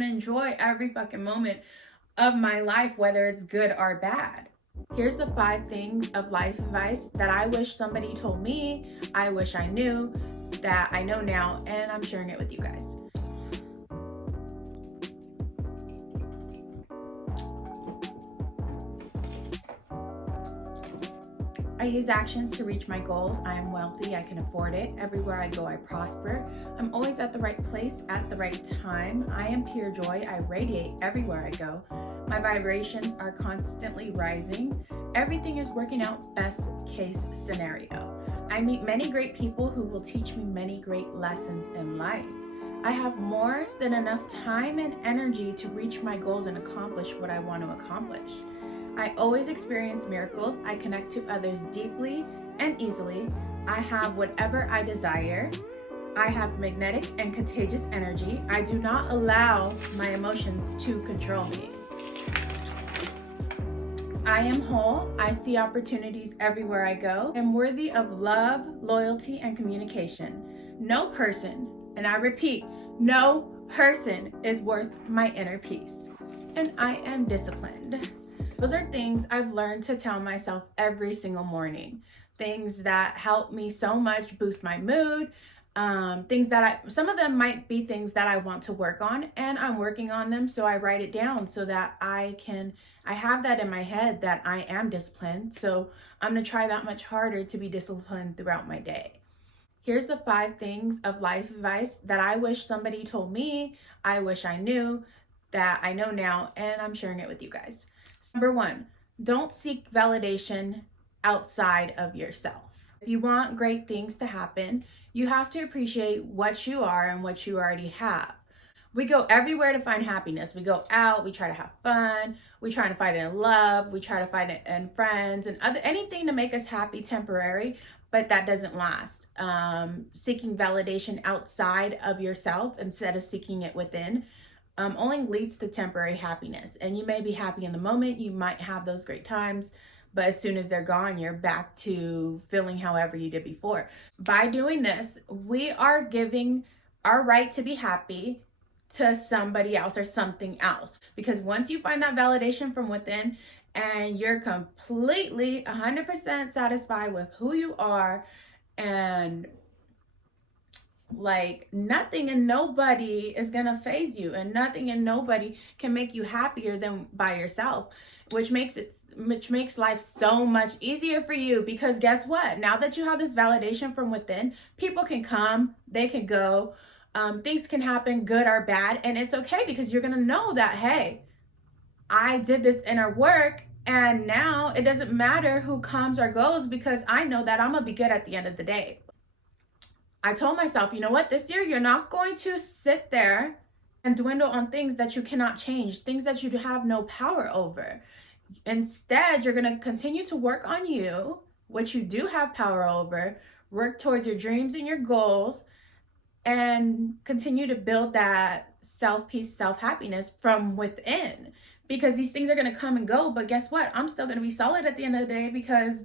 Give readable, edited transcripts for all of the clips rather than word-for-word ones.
going to enjoy every fucking moment of my life, whether it's good or bad. Here's the 5 things of life advice that I wish somebody told me, I wish I knew, that I know now, and I'm sharing it with you guys. I use actions to reach my goals. I am wealthy, I can afford it. Everywhere I go, I prosper. I'm always at the right place at the right time. I am pure joy. I radiate everywhere I go. My vibrations are constantly rising. Everything is working out best case scenario. I meet many great people who will teach me many great lessons in life. I have more than enough time and energy to reach my goals and accomplish what I want to accomplish. I always experience miracles. I connect to others deeply and easily. I have whatever I desire. I have magnetic and contagious energy. I do not allow my emotions to control me. I am whole. I see opportunities everywhere I go. I am worthy of love, loyalty, and communication. No person, and I repeat, no person is worth my inner peace. And I am disciplined. Those are things I've learned to tell myself every single morning. Things that help me so much boost my mood. Some of them might be things that I want to work on, and I'm working on them. So I write it down so that I have that in my head that I am disciplined. So I'm going to try that much harder to be disciplined throughout my day. Here's the 5 things of life advice that I wish somebody told me, I wish I knew, that I know now, and I'm sharing it with you guys. Number 1, don't seek validation outside of yourself. If you want great things to happen, you have to appreciate what you are and what you already have. We go everywhere to find happiness. We go out, we try to have fun, we try to find it in love, we try to find it in friends and anything to make us happy temporary, but that doesn't last. Seeking validation outside of yourself instead of seeking it within only leads to temporary happiness. And you may be happy in the moment, you might have those great times, but as soon as they're gone, you're back to feeling however you did before. By doing this, we are giving our right to be happy to somebody else or something else. Because once you find that validation from within and you're completely 100% satisfied with who you are, and like nothing and nobody is gonna faze you, and nothing and nobody can make you happier than by yourself, which makes life so much easier for you. Because guess what? Now that you have this validation from within, people can come, they can go, things can happen, good or bad, and it's okay because you're gonna know that, hey, I did this inner work, and now it doesn't matter who comes or goes because I know that I'm gonna be good at the end of the day. I told myself, you know what, this year you're not going to sit there and dwindle on things that you cannot change, things that you have no power over. Instead, you're going to continue to work on you, which you do have power over, work towards your dreams and your goals, and continue to build that self-peace, self-happiness from within. Because these things are going to come and go, but guess what? I'm still going to be solid at the end of the day because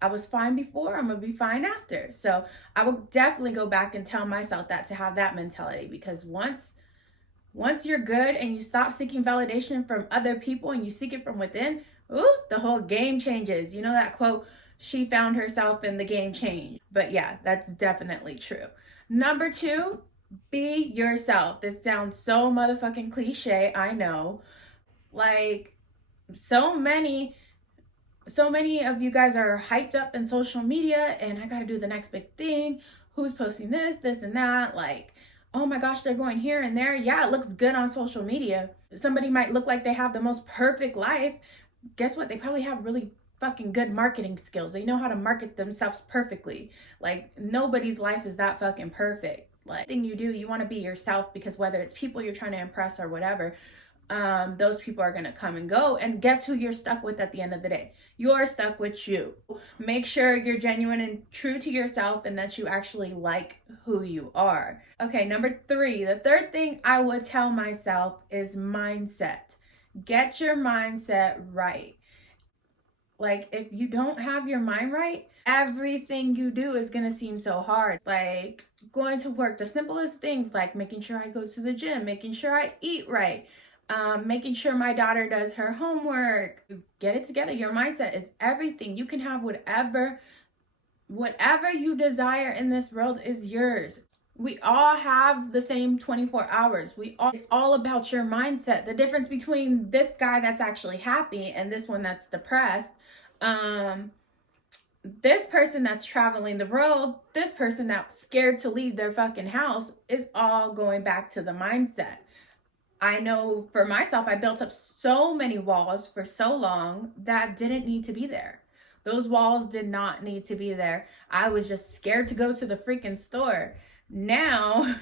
I was fine before, I'm going to be fine after. So I will definitely go back and tell myself that, to have that mentality, because once you're good and you stop seeking validation from other people and you seek it from within, the whole game changes. You know that quote, she found herself and the game changed. But yeah, that's definitely true. Number 2, be yourself. This sounds so motherfucking cliche, I know. Like, so many of you guys are hyped up in social media, and I gotta do the next big thing. Who's posting this and that? Like, oh my gosh, they're going here and there. Yeah, it looks good on social media. Somebody might look like they have the most perfect life. Guess what? They probably have really fucking good marketing skills. They know how to market themselves perfectly. Like, nobody's life is that fucking perfect. Like, thing you do, you want to be yourself, because whether it's people you're trying to impress or whatever, those people are going to come and go. And guess who you're stuck with at the end of the day? You're stuck with you. Make sure you're genuine and true to yourself, and that you actually like who you are. Okay, number 3, the third thing I would tell myself is mindset. Get your mindset right. Like, if you don't have your mind right, everything you do is gonna seem so hard. Like going to work, the simplest things like making sure I go to the gym, making sure I eat right, making sure my daughter does her homework. Get it together. Your mindset is everything. You can have whatever you desire in this world is yours. We all have the same 24 hours. It's all about your mindset. The difference between this guy that's actually happy and this one that's depressed, this person that's traveling the world, this person that's scared to leave their fucking house, is all going back to the mindset. I know for myself, I built up so many walls for so long that didn't need to be there. Those walls did not need to be there. I was just scared to go to the freaking store. Now,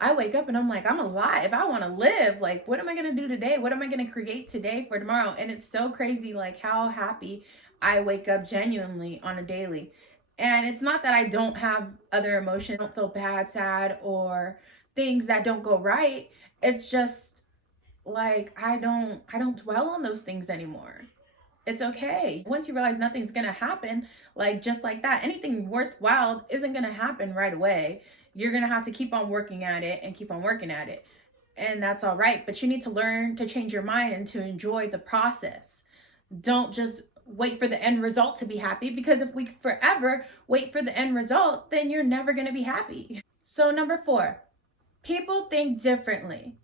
I wake up and I'm like, I'm alive. I want to live. Like, what am I going to do today? What am I going to create today for tomorrow? And it's so crazy, like, how happy I wake up genuinely on a daily. And it's not that I don't have other emotions. I don't feel bad, sad, or things that don't go right. It's just like I don't dwell on those things anymore. It's okay. Once you realize nothing's gonna happen, like just like that, anything worthwhile isn't gonna happen right away. You're gonna have to keep on working at it and keep on working at it. And that's all right. But you need to learn to change your mind and to enjoy the process. Don't just wait for the end result to be happy, because if we forever wait for the end result, then you're never gonna be happy. So number 4, people think differently.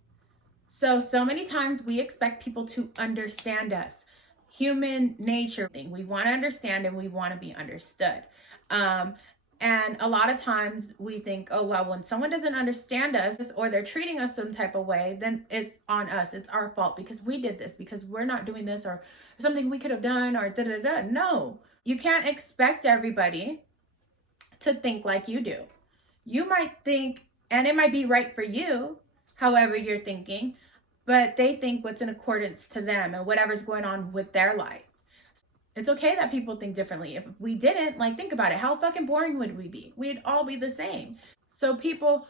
So many times we expect people to understand us. Human nature thing. We want to understand and we want to be understood. And a lot of times we think, oh, well, when someone doesn't understand us or they're treating us some type of way, then it's on us. It's our fault because we did this, because we're not doing this, or something we could have done, or da-da-da. No, you can't expect everybody to think like you do. You might think, and it might be right for you, however you're thinking, but they think what's in accordance to them and whatever's going on with their life. It's okay that people think differently. If we didn't, like, think about it. How fucking boring would we be? We'd all be the same. So people,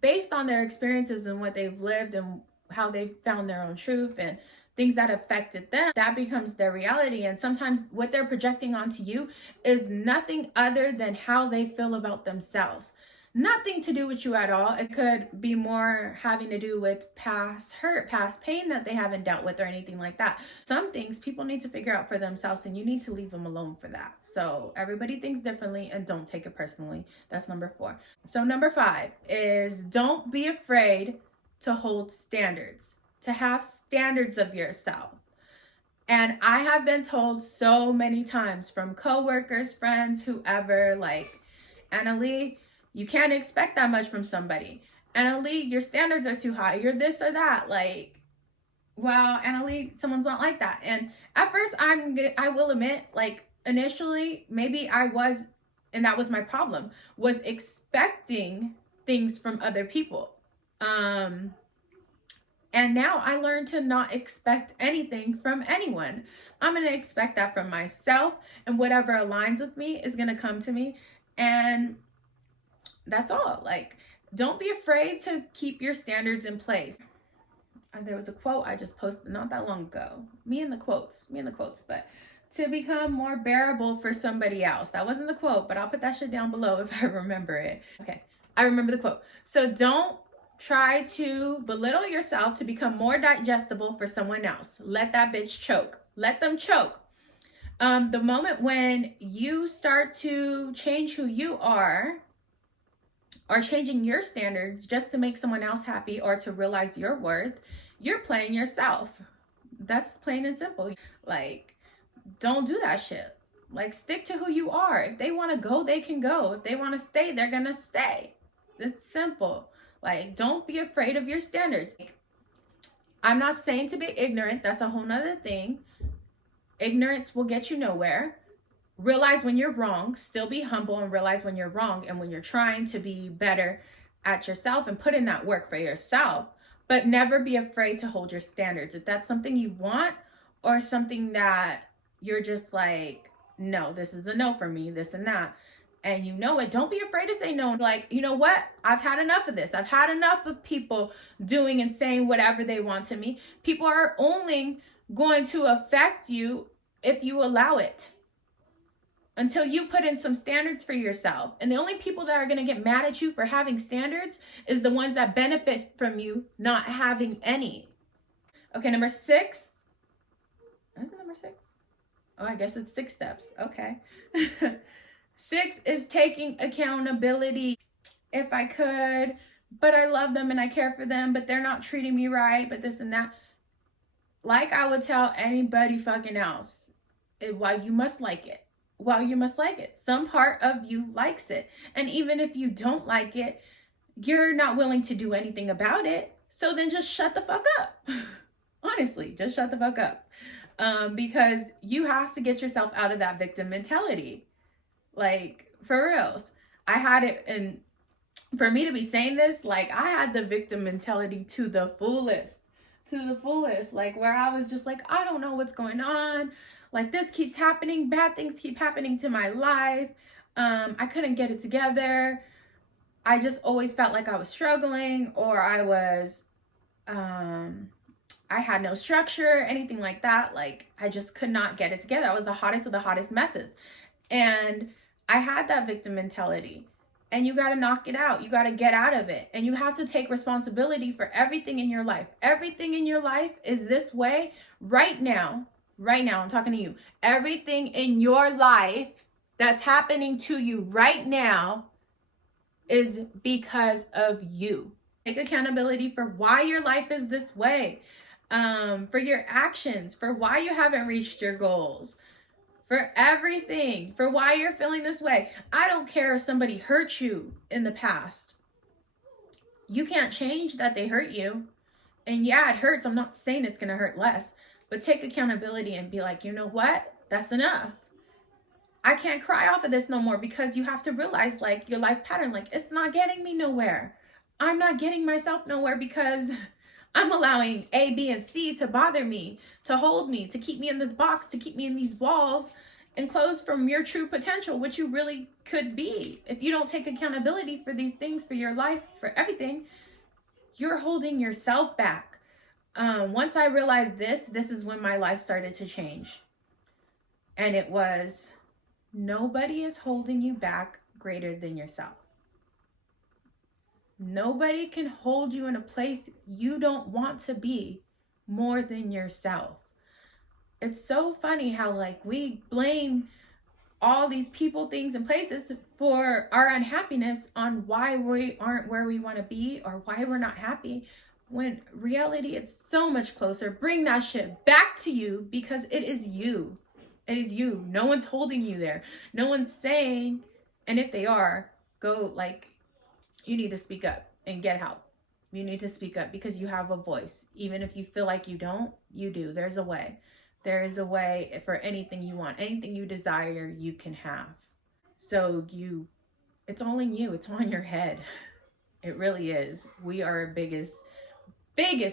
based on their experiences and what they've lived and how they've found their own truth and things that affected them, that becomes their reality. And sometimes what they're projecting onto you is nothing other than how they feel about themselves. Nothing to do with you at all. It could be more having to do with past hurt, past pain that they haven't dealt with, or anything like that. Some things people need to figure out for themselves, and you need to leave them alone for that. So everybody thinks differently, and don't take it personally. That's number 4. So number 5 is don't be afraid to hold standards, to have standards of yourself. And I have been told so many times from coworkers, friends, whoever, like, Annalie, you can't expect that much from somebody. Annalie, your standards are too high. You're this or that. Like, well, Annalie, someone's not like that. And at first, I will admit, like, initially, maybe I was, and that was my problem, was expecting things from other people. And now I learned to not expect anything from anyone. I'm going to expect that from myself, and whatever aligns with me is going to come to me. And that's all. Like, don't be afraid to keep your standards in place. There was a quote I just posted not that long ago. Me and the quotes, but to become more bearable for somebody else. That wasn't the quote, but I'll put that shit down below if I remember it. Okay, I remember the quote. So don't try to belittle yourself to become more digestible for someone else. Let that bitch choke. Let them choke. The moment when you start to change who you are, or changing your standards just to make someone else happy or to realize your worth, you're playing yourself. That's plain and simple. Like, don't do that shit. Like, stick to who you are. If they want to go, they can go. If they want to stay, they're going to stay. It's simple. Like, don't be afraid of your standards. I'm not saying to be ignorant. That's a whole nother thing. Ignorance will get you nowhere. Realize when you're wrong, still be humble and realize when you're wrong, and when you're trying to be better at yourself and put in that work for yourself, but never be afraid to hold your standards. If that's something you want, or something that you're just like, no, this is a no for me, this and that, and you know it, don't be afraid to say no. Like, you know what? I've had enough of this. I've had enough of people doing and saying whatever they want to me. People are only going to affect you if you allow it. until you put in some standards for yourself. And the only people that are going to get mad at you for having standards is the ones that benefit from you not having any. Okay, number 6. Is it number 6? Oh, I guess it's 6 steps. Okay. 6 is taking accountability. If I could, but I love them and I care for them, but they're not treating me right, but this and that. Like I would tell anybody fucking else, well, you must like it. Well, you must like it. Some part of you likes it. And even if you don't like it, you're not willing to do anything about it. So then just shut the fuck up. Honestly, just shut the fuck up. Because you have to get yourself out of that victim mentality. Like, for reals. I had it, and for me to be saying this, like, I had the victim mentality to the fullest. Like, where I was just like, I don't know what's going on. Like, this keeps happening. Bad things keep happening to my life. I couldn't get it together. I just always felt like I was struggling, or I was, I had no structure, anything like that. Like, I just could not get it together. I was the hottest of the hottest messes. And I had that victim mentality. And you got to knock it out. You got to get out of it. And you have to take responsibility for everything in your life. Everything in your life is this way right now. Right now, I'm talking to you. Everything in your life that's happening to you right now is because of you. Take accountability for why your life is this way, for your actions, for why you haven't reached your goals, for everything, for why you're feeling this way. I don't care if somebody hurt you in the past. You can't change that they hurt you. And yeah, it hurts. I'm not saying it's going to hurt less, but take accountability and be like, you know what? That's enough. I can't cry off of this no more, because you have to realize, like, your life pattern, like, it's not getting me nowhere. I'm not getting myself nowhere because I'm allowing A, B, and C to bother me, to hold me, to keep me in this box, to keep me in these walls, enclosed from your true potential, which you really could be. If you don't take accountability for these things, for your life, for everything, you're holding yourself back. Once I realized this is when my life started to change. And it was, nobody is holding you back greater than yourself. Nobody can hold you in a place you don't want to be more than yourself. It's so funny how, like, we blame all these people, things, and places for our unhappiness on why we aren't where we want to be or why we're not happy, when reality, it's so much closer. Bring that shit back to you, because it is you. It is you. No one's holding you there. No one's saying, and if they are, go, like, you need to speak up and get help. You need to speak up because you have a voice. Even if you feel like you don't, you do. There's a way. There is a way for anything you want. Anything you desire, you can have. So it's all in you. It's all in your head. It really is. We are biggest,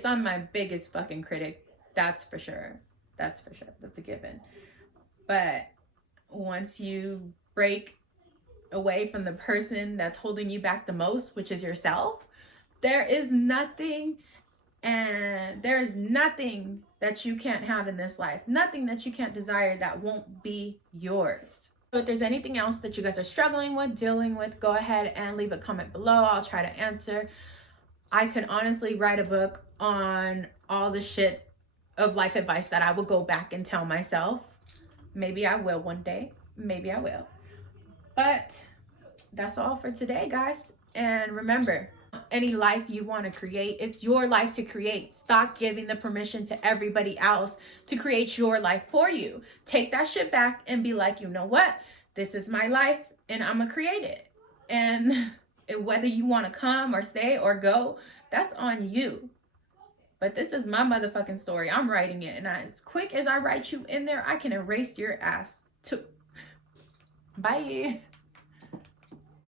I'm my biggest fucking critic. That's for sure. That's a given. But once you break away from the person that's holding you back the most, which is yourself, there is nothing that you can't have in this life. Nothing that you can't desire that won't be yours. So if there's anything else that you guys are struggling with, dealing with, go ahead and leave a comment below. I'll try to answer. I could honestly write a book on all the shit of life advice that I will go back and tell myself. Maybe I will one day. Maybe I will. But that's all for today, guys. And remember, any life you want to create, it's your life to create. Stop giving the permission to everybody else to create your life for you. Take that shit back and be like, you know what? This is my life and I'm going to create it. And whether you want to come or stay or go, that's on you. But this is my motherfucking story. I'm writing it. And as quick as I write you in there, I can erase your ass too. Bye.